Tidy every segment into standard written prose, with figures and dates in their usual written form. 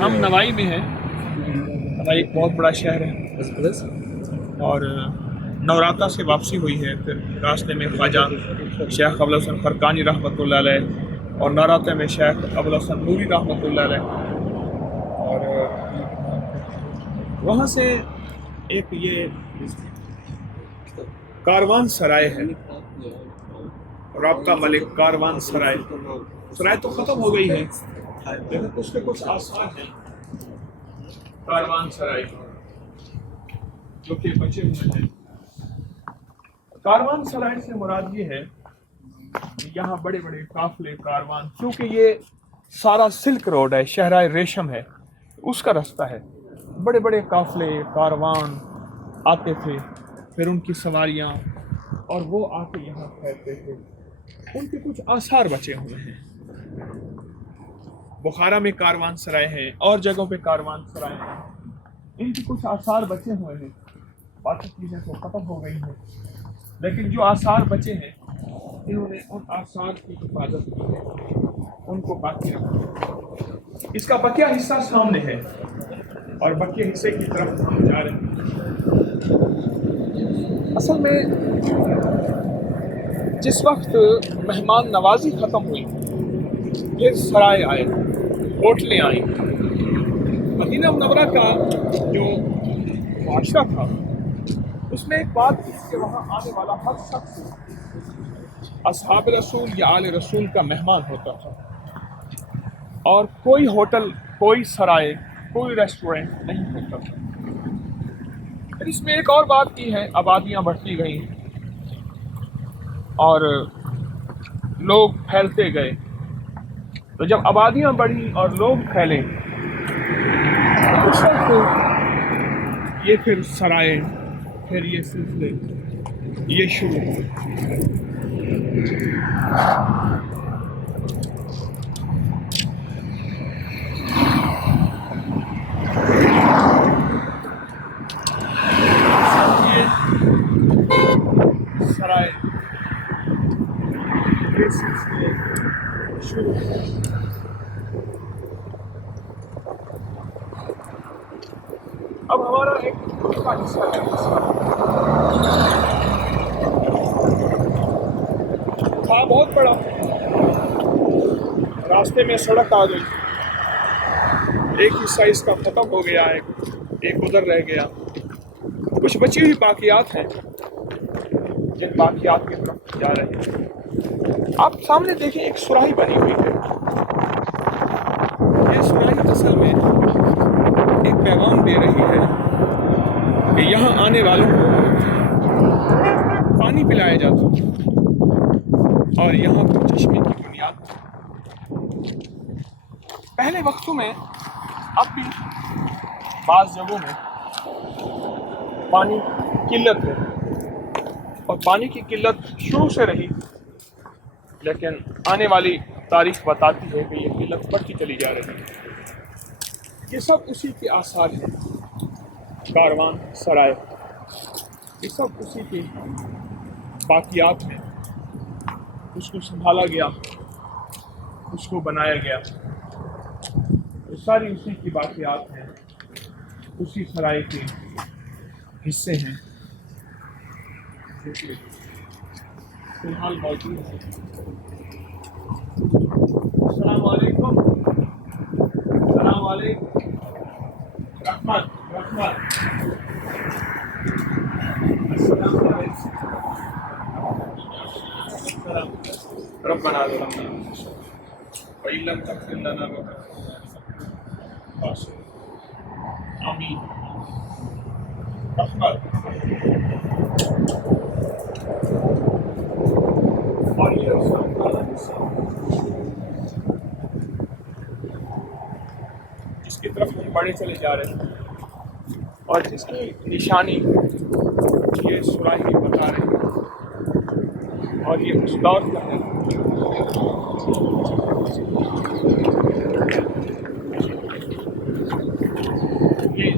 ہم نوائی میں ہیں. نوائی ایک بہت بڑا شہر ہے اور نوراتا سے واپسی ہوئی ہے. پھر راستے میں خواجہ شیخ ابوالحسن فرقانی رحمۃ اللہ علیہ اور نوراتے میں شیخ ابوالحسن نوری رحمۃ اللہ علیہ. اور وہاں سے ایک یہ کاروان سرائے ہے, رابطہ ملک کاروان سرائے. سرائے تو ختم ہو گئی ہے لیکن اس کے کچھ آثار ہیں کاروان سرائے جو کہ بچے ہوئے ہیں. کاروان سرائے سے مراد یہ ہے کہ یہاں بڑے بڑے قافلے کاروان, کیونکہ یہ سارا سلک روڈ ہے, شہرائے ریشم ہے, اس کا راستہ ہے. بڑے بڑے قافلے کاروان آتے تھے, پھر ان کی سواریاں, اور وہ آ کے یہاں ٹھہرتے تھے. ان کے کچھ آثار بچے ہوئے ہیں. بخارا میں کاروان سرائے ہیں اور جگہوں پہ کاروان سرائے ہیں. ان کے کچھ آثار بچے ہوئے ہیں. باقی چیزیں تو ختم ہو گئی ہیں لیکن جو آثار بچے ہیں انہوں نے ان آثار کی حفاظت کی ہے, ان کو باقی رکھا. اس کا بقیہ حصہ سامنے ہے اور بقیہ حصے کی طرف ہم جا رہے ہیں. اصل میں جس وقت مہمان نوازی ختم ہوئی پھر سرائے آئے, ہوٹلیں آئیں. مدینہ منورہ کا جو معاشرہ تھا اس میں ایک بات تھی کہ وہاں آنے والا ہر شخص اصحاب رسول یا آل رسول کا مہمان ہوتا تھا, اور کوئی ہوٹل, کوئی سرائے, کوئی ریسٹورنٹ نہیں ہوتا تھا. پھر اس میں ایک اور بات کی ہے, آبادیاں بڑھتی گئیں اور لوگ پھیلتے گئے. تو جب آبادیاں بڑھیں اور لوگ پھیلے تو اس وقت یہ پھر سرائے, پھر یہ سلسلے یہ شروع ہوئے. سرائے یہ سلسلے شروع ہوئے. اب ہمارا ایک دوسرا حصہ ہے, تھا بہت بڑا. راستے میں سڑک آ گئی, ایک حصہ اس کا ختم ہو گیا, ایک ادھر رہ گیا. کچھ بچی ہوئی باقیات ہیں جن باقیات کی طرف جا رہے ہیں. آپ سامنے دیکھیں ایک سراہی بنی ہوئی ہے. یہ سراہی اصل میں ایک پیغام دے رہی ہے کہ یہاں آنے والوں کو پانی پلایا جاتا اور یہاں پر چشمے کی بنیاد تھی. پہلے وقتوں میں, اب بھی بعض جگہوں میں پانی کی قلت ہے, اور پانی کی قلت شروع سے رہی, لیکن آنے والی تاریخ بتاتی ہے کہ یہ قلت بڑھتی چلی جا رہی ہے. یہ سب اسی کے آثار ہیں. کاروان سرائے یہ سب اسی کے باقیات ہیں. اس کو سنبھالا گیا, اس کو بنایا گیا, یہ ساری اسی کی باقیات ہیں, اسی سرائے کے حصے ہیں جو کہ فی الحال موجود ہے. السلام علیکم. السلام علیکم. رحمت السلام علیکم. ربنا ظلمنا وإن لم تغفر لنا وترحمنا آمین. رحمت اور یہ جس کی طرف ہم بڑھے چلے جا رہے ہیں اور جس کی نشانی یہ سراہی بتا رہے ہیں, اور یہ اس دور کا ہے. یہ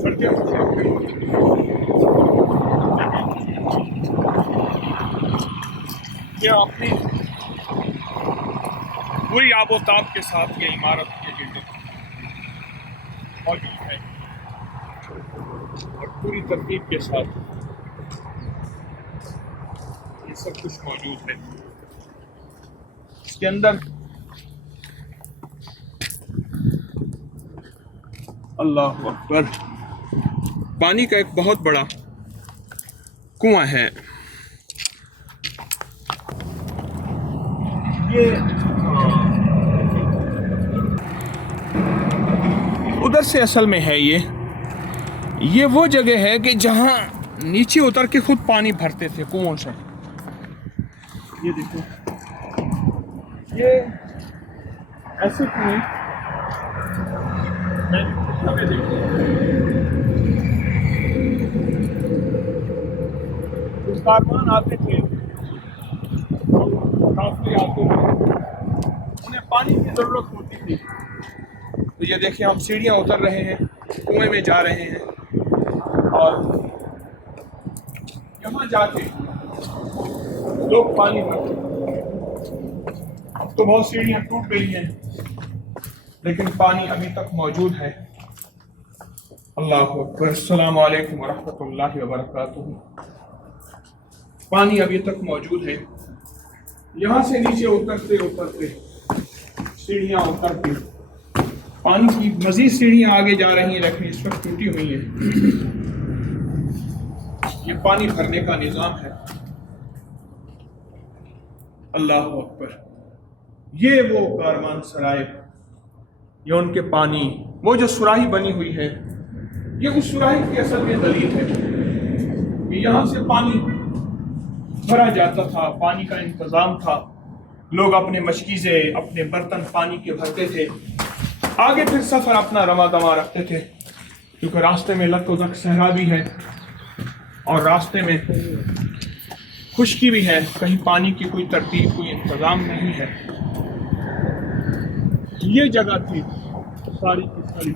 سڑکیں یہ اپنی پوری آب و تاب کے ساتھ یہ عمارت یہ بلڈنگ موجود ہے اور پوری ترتیب کے ساتھ یہ سب کچھ موجود ہے. اس کے اندر اللہ اکبر پانی کا ایک بہت بڑا کنواں ہے. یہ ادھر سے اصل میں ہے یہ وہ جگہ ہے کہ جہاں نیچے اتر کے خود پانی بھرتے تھے کنووں سے. یہ دیکھو یہ ایسے کنویں کچھ کارکن آتے تھے کافی آتے تھے انہیں پانی کی ضرورت ہوتی تھی. تو یہ دیکھیں ہم سیڑھیاں اتر رہے ہیں کنویں میں جا رہے ہیں اور یہاں جا کے لوگ پانی بھرتے. اب تو بہت سیڑھیاں ٹوٹ گئی ہیں لیکن پانی ابھی تک موجود ہے. اللہ اکبر. السلام علیکم ورحمۃ اللہ وبرکاتہ. پانی ابھی تک موجود ہے. یہاں سے نیچے اترتے سیڑھیاں اتر کے پانی کی مزید سیڑھیاں آگے جا رہی ہیں لیکن اس وقت ٹوٹی ہوئی ہیں. یہ پانی بھرنے کا نظام ہے. اللہ اکبر. یہ وہ کاروان سرائے یہ ان کے پانی وہ جو سراہی بنی ہوئی ہے یہ اس سراہی کی اصل میں دلیل ہے کہ یہاں سے پانی بھرا جاتا تھا. پانی کا انتظام تھا. لوگ اپنے مشکیزیں اپنے برتن پانی کے بھرتے تھے. آگے پھر سفر اپنا رواں دواں رکھتے تھے کیونکہ راستے میں لک و دک صحرا بھی ہے اور راستے میں خشکی بھی ہے. کہیں پانی کی کوئی ترتیب کوئی انتظام نہیں ہے. یہ جگہ تھی ساری کی ساری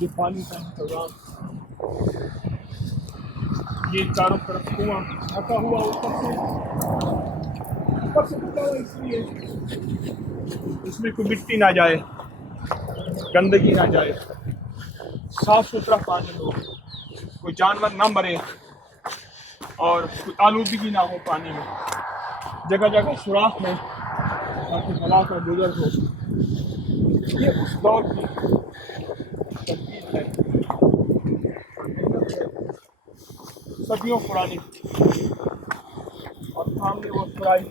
یہ پانی کا انتظام. یہ چاروں طرف کنواں ڈھکا ہوا اوپر سے ڈھکا ہوا اس لیے اس میں کوئی مٹی نہ جائے گندگی نہ جائے صاف ستھرا پانی ہو کوئی جانور نہ مرے اور کوئی آلودگی نہ ہو پانی میں. جگہ جگہ سوراخ میں تاکہ ہوا کا گزر ہو. یہ اس دور کی ترتیب ہے صدیوں پرانی اور سامنے وہ سرائی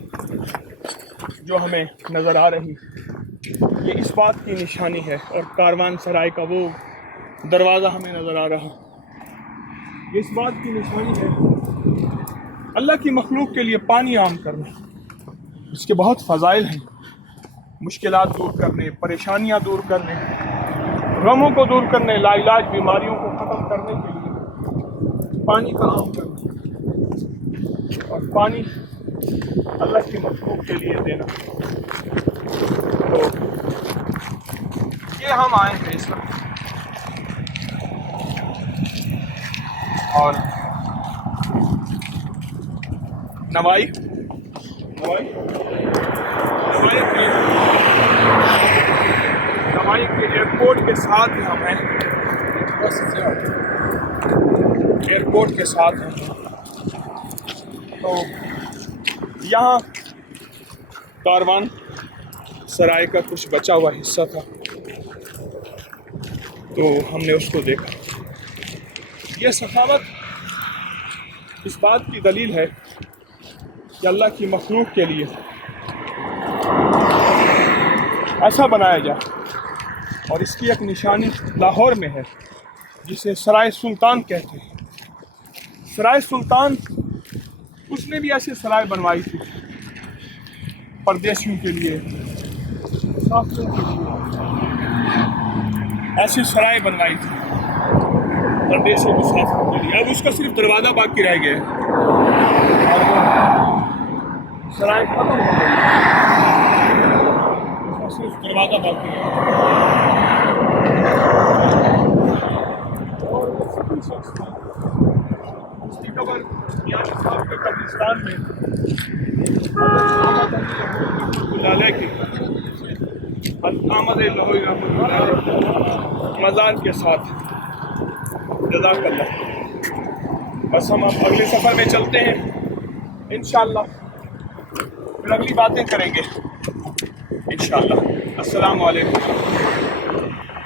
جو ہمیں نظر آ رہی یہ اس بات کی نشانی ہے. اور کاروان سرائے کا وہ دروازہ ہمیں نظر آ رہا یہ اس بات کی نشانی ہے اللہ کی مخلوق کے لیے پانی عام کرنا. اس کے بہت فضائل ہیں. مشکلات دور کرنے پریشانیاں دور کرنے غموں کو دور کرنے لا علاج بیماریوں کو ختم کرنے کے لیے پانی کا عام کرنا اور پانی اللہ کی مخلوق کے لیے دینا. تو یہ ہم آئے ہیں اس وقت اور نوائی کے ایئرپورٹ کے ساتھ ہی ہم ہیں. ایئرپورٹ کے ساتھ ہیں تو یہاں کاروان سرائے کا کچھ بچا ہوا حصہ تھا تو ہم نے اس کو دیکھا. یہ سخاوت اس بات کی دلیل ہے کہ اللہ کی مخلوق کے لیے ایسا بنایا جائے. اور اس کی ایک نشانی لاہور میں ہے جسے سرائے سلطان کہتے ہیں. سرائے سلطان اس نے بھی ایسے سرائے بنوائی تھی پردیسیوں کے لیے مسافروں کے لیے ایسی سرائے بنوائی تھی پردیسی مسافروں کے لیے. اب اس کا صرف دروازہ باقی رہ گیا اور وہ سرائے ختم ہو گئی. اس کا صرف دروازہ باقی ہے. اس کی قبر یہاں صاحب کے قبرستان میں احمد لاہوری رحمۃ اللہ علیہ مزار کے ساتھ. جزاک اللہ. بس ہم اب اگلے سفر میں چلتے ہیں انشاءاللہ، پھر اگلی باتیں کریں گے انشاءاللہ. السلام علیکم.